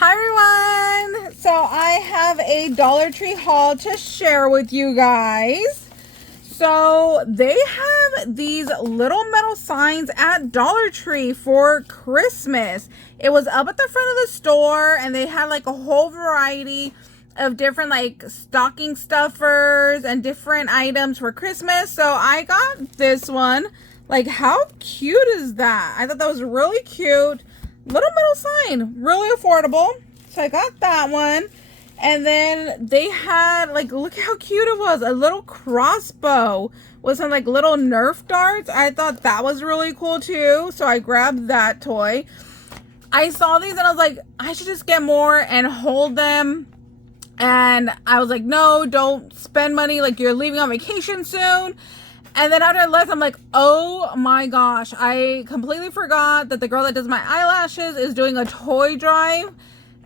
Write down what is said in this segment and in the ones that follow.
Hi everyone! So I have a Dollar Tree haul to share with you guys. So they have these little metal signs at Dollar Tree for Christmas. It was up at the front of the store and they had like a whole variety of different like stocking stuffers and different items for Christmas. So I got this one. Like, how cute is that? I thought that was really cute. Little metal sign, really affordable. So I got that one. And then they had, like, look how cute it was. A little crossbow with some, like, little Nerf darts. I thought that was really cool, too. So I grabbed that toy. I saw these and I was like, I should just get more and hold them. And I was like, no, don't spend money. Like, you're leaving on vacation soon. And then after I left, I'm like, oh my gosh, I completely forgot that the girl that does my eyelashes is doing a toy drive.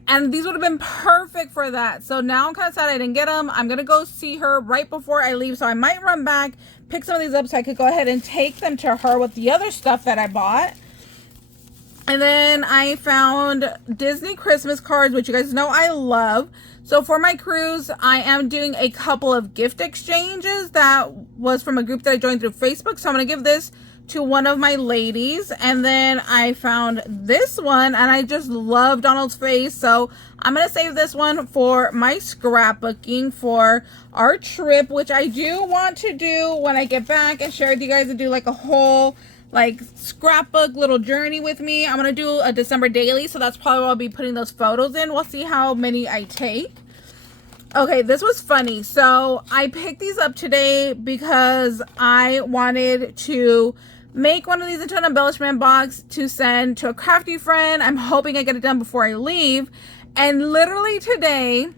And these would have been perfect for that. So now I'm kind of sad I didn't get them. I'm going to go see her right before I leave. So I might run back, pick some of these up so I could go ahead and take them to her with the other stuff that I bought. And then I found Disney Christmas cards, which you guys know I love. So for my cruise, I am doing a couple of gift exchanges that was from a group that I joined through Facebook. So I'm going to give this to one of my ladies. And then I found this one and I just love Donald's face. So I'm going to save this one for my scrapbooking for our trip, which I do want to do when I get back and share with you guys and do like a whole like scrapbook little journey with me. I'm gonna do a December daily, so that's probably where I'll be putting those photos in. We'll see how many I take. Okay, this was funny. So I picked these up today because I wanted to make one of these into an embellishment box to send to a crafty friend. I'm hoping I get it done before I leave. And literally today,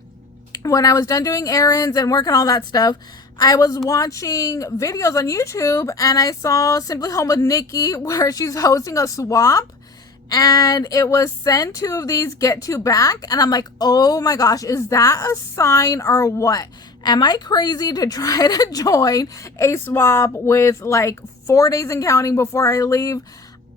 when I was done doing errands and working all that stuff, I was watching videos on YouTube and I saw Simply Home with Nikki where she's hosting a swap and it was send 2 of these, get 2 back. And I'm like, oh my gosh, is that a sign or what? Am I crazy to try to join a swap with like 4 days and counting before I leave?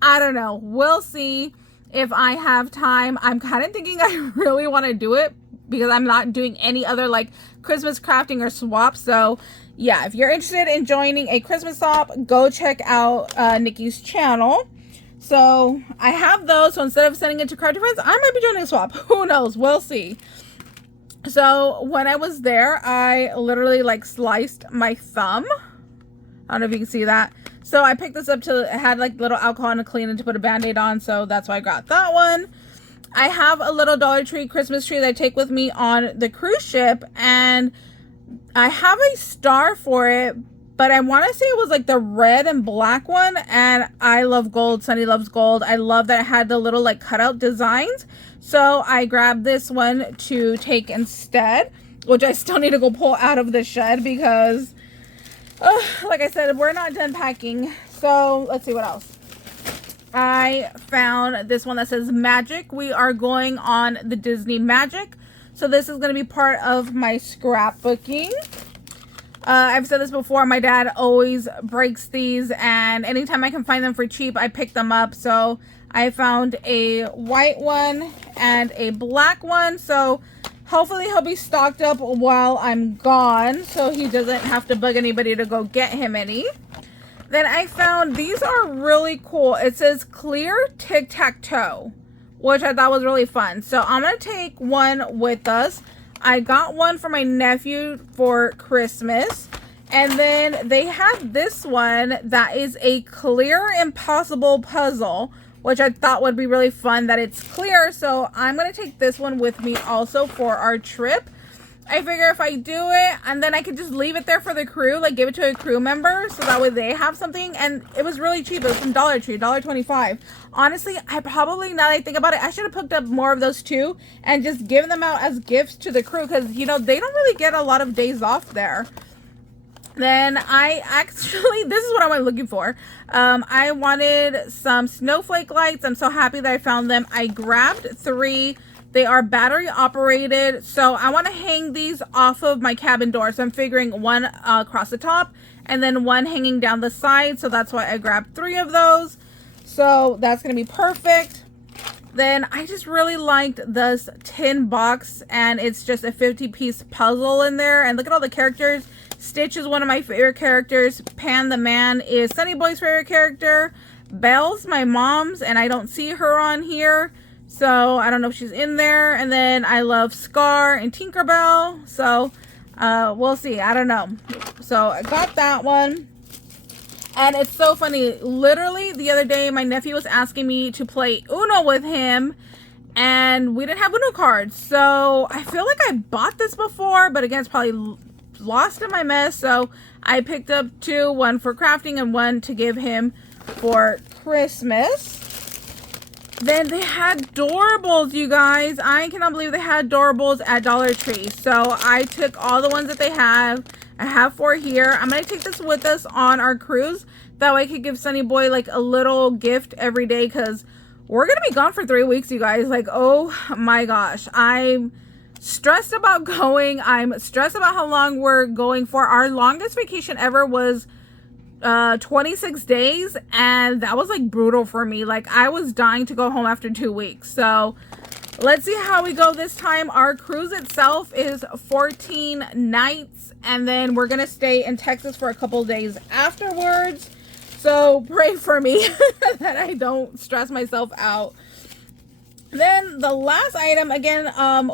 I don't know. We'll see if I have time. I'm kind of thinking I really want to do it because I'm not doing any other like Christmas crafting or swaps. So yeah, if you're interested in joining a Christmas swap, go check out Nikki's channel. So I have those. So instead of sending it to crafty friends, I might be joining a swap. Who knows? We'll see. So when I was there, I literally like sliced my thumb. I don't know if you can see that. So I picked this up to, it had like little alcohol and a clean and to put a band-aid on. So that's why I got that one. I have a little Dollar Tree Christmas tree that I take with me on the cruise ship, and I have a star for it, but I want to say it was like the red and black one, and I love gold. Sunny loves gold. I love that it had the little like cutout designs, so I grabbed this one to take instead, which I still need to go pull out of the shed because, like I said, we're not done packing. So let's see what else. I found this one that says Magic. We are going on the Disney Magic. So this is going to be part of my scrapbooking. I've said this before. My dad always breaks these. And anytime I can find them for cheap, I pick them up. So I found a white one and a black one. So hopefully he'll be stocked up while I'm gone. So he doesn't have to bug anybody to go get him any. Then I found these are really cool. It says clear tic-tac-toe, which I thought was really fun. So I'm going to take one with us. I got one for my nephew for Christmas. And then they have this one that is a clear impossible puzzle, which I thought would be really fun that it's clear. So I'm going to take this one with me also for our trip. I figure if I do it and then I could just leave it there for the crew, like give it to a crew member so that way they have something. And it was really cheap. It was from Dollar Tree, $1.25. Honestly, I probably, now that I think about it, I should have picked up more of those too and just given them out as gifts to the crew because, you know, they don't really get a lot of days off there. Then I actually, this is what I was looking for. I wanted some snowflake lights. I'm so happy that I found them. I grabbed 3. They are battery operated, so I want to hang these off of my cabin door. So I'm figuring one across the top and then one hanging down the side. So that's why I grabbed 3 of those. So that's going to be perfect. Then I just really liked this tin box, and it's just a 50-piece puzzle in there. And look at all the characters. Stitch is one of my favorite characters. Pan the Man is Sunny Boy's favorite character. Belle's my mom's, and I don't see her on here, so I don't know if she's in there. And then I love Scar and Tinkerbell, so we'll see. I don't know. So I got that one. And it's so funny. Literally the other day, my nephew was asking me to play Uno with him, and we didn't have Uno cards. So I feel like I bought this before, but again, it's probably lost in my mess. So I picked up two, one for crafting and one to give him for Christmas. Then they had Doorables, you guys. I cannot believe they had Doorables at Dollar Tree. So I took all the ones that they have. I have 4 here. I'm going to take this with us on our cruise. That way I could give Sunny Boy like a little gift every day, because we're going to be gone for 3 weeks, you guys. Like, oh my gosh. I'm stressed about going. I'm stressed about how long we're going for. Our longest vacation ever was 26 days, and that was like brutal for me. Like, I was dying to go home after 2 weeks. So let's see how we go this time. Our cruise itself is 14 nights, and then we're gonna stay in Texas for a couple days afterwards. So pray for me that I don't stress myself out. Then the last item, again,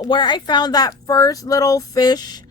where I found that first little fish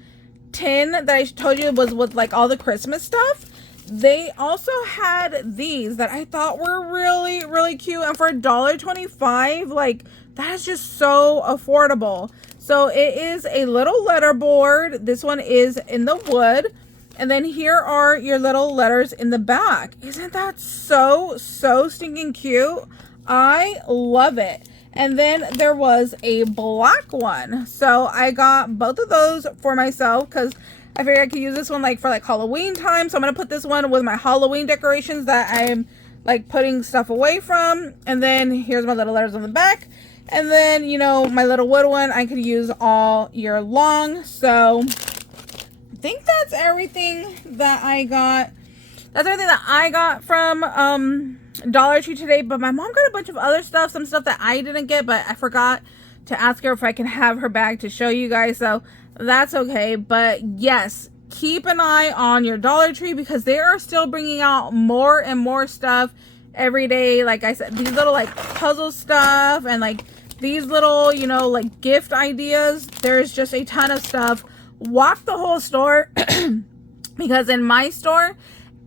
tin that I told you was with like all the Christmas stuff. They also had these that I thought were really, really cute. And for $1.25, like, that is just so affordable. So it is a little letter board. This one is in the wood. And then here are your little letters in the back. Isn't that so stinking cute? I love it. And then there was a black one. So I got both of those for myself because I figured I could use this one like for like Halloween time. So I'm going to put this one with my Halloween decorations that I'm like putting stuff away from. And then here's my little letters on the back. And then, you know, my little wood one I could use all year long. So I think that's everything that I got. That's everything that I got from Dollar Tree today. But my mom got a bunch of other stuff. Some stuff that I didn't get, but I forgot to ask her if I can have her bag to show you guys. So that's okay. But yes, keep an eye on your Dollar Tree because they are still bringing out more and more stuff every day. Like I said, these little like puzzle stuff and like these little, you know, like gift ideas. There's just a ton of stuff. Walk the whole store because in my store,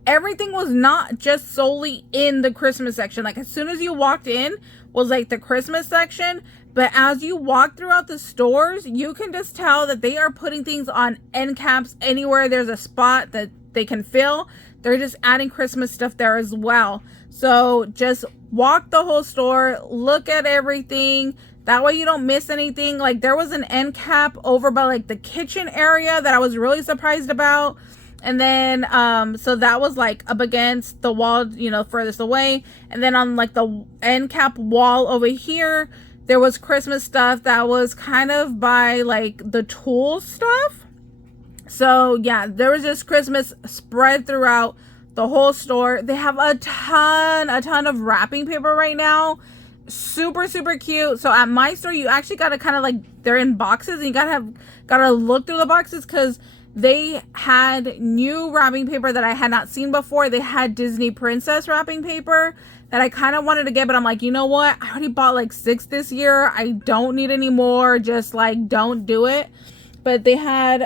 everything was not just solely in the Christmas section. Like as soon as you walked in was like the Christmas section. But as you walk throughout the stores, you can just tell that they are putting things on end caps anywhere there's a spot that they can fill. They're just adding Christmas stuff there as well. So just walk the whole store, look at everything. That way you don't miss anything. Like there was an end cap over by like the kitchen area that I was really surprised about. And then, so that was like up against the wall, you know, furthest away. And then on like the end cap wall over here, there was Christmas stuff that was kind of by like the tool stuff. So yeah, there was just Christmas spread throughout the whole store. They have a ton of wrapping paper right now. Super cute. So at my store, you actually gotta kind of like, they're in boxes and you gotta look through the boxes because they had new wrapping paper that I had not seen before. They had Disney Princess wrapping paper that I kind of wanted to get, but I'm like, you know what? I already bought like 6 this year. I don't need any more. Just like, don't do it. But they had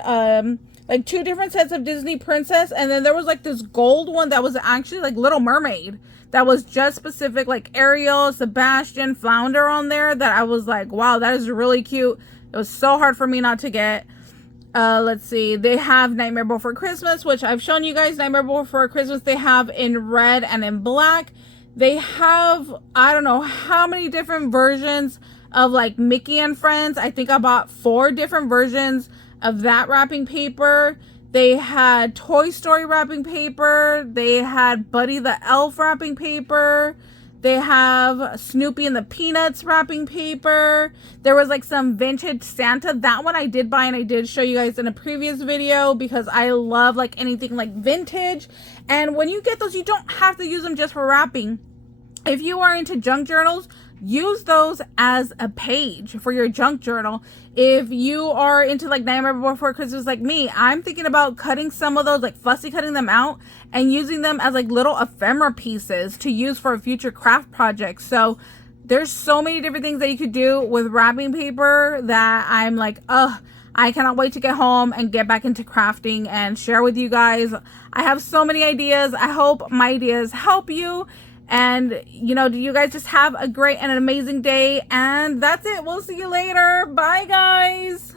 like 2 different sets of Disney Princess. And then there was like this gold one that was actually like Little Mermaid. That was just specific, like Ariel, Sebastian, Flounder on there. That I was like, wow, that is really cute. It was so hard for me not to get. Let's see. They have Nightmare Before Christmas, which I've shown you guys. Nightmare Before Christmas, they have in red and in black. They have, I don't know how many different versions of like Mickey and Friends. I think I bought 4 different versions of that wrapping paper. They had Toy Story wrapping paper. They had Buddy the Elf wrapping paper. They have Snoopy and the Peanuts wrapping paper. There was like some vintage Santa. That one I did buy and I did show you guys in a previous video because I love like anything like vintage. And when you get those, you don't have to use them just for wrapping. If you are into junk journals, use those as a page for your junk journal. If you are into like Nightmare Before Christmas like me, I'm thinking about cutting some of those, like fussy cutting them out and using them as like little ephemera pieces to use for a future craft project. So there's so many different things that you could do with wrapping paper that I'm like, I cannot wait to get home and get back into crafting and share with you guys. I have so many ideas. I hope my ideas help you. And, you know, do you guys just have a great and an amazing day. And that's it. We'll see you later. Bye, guys.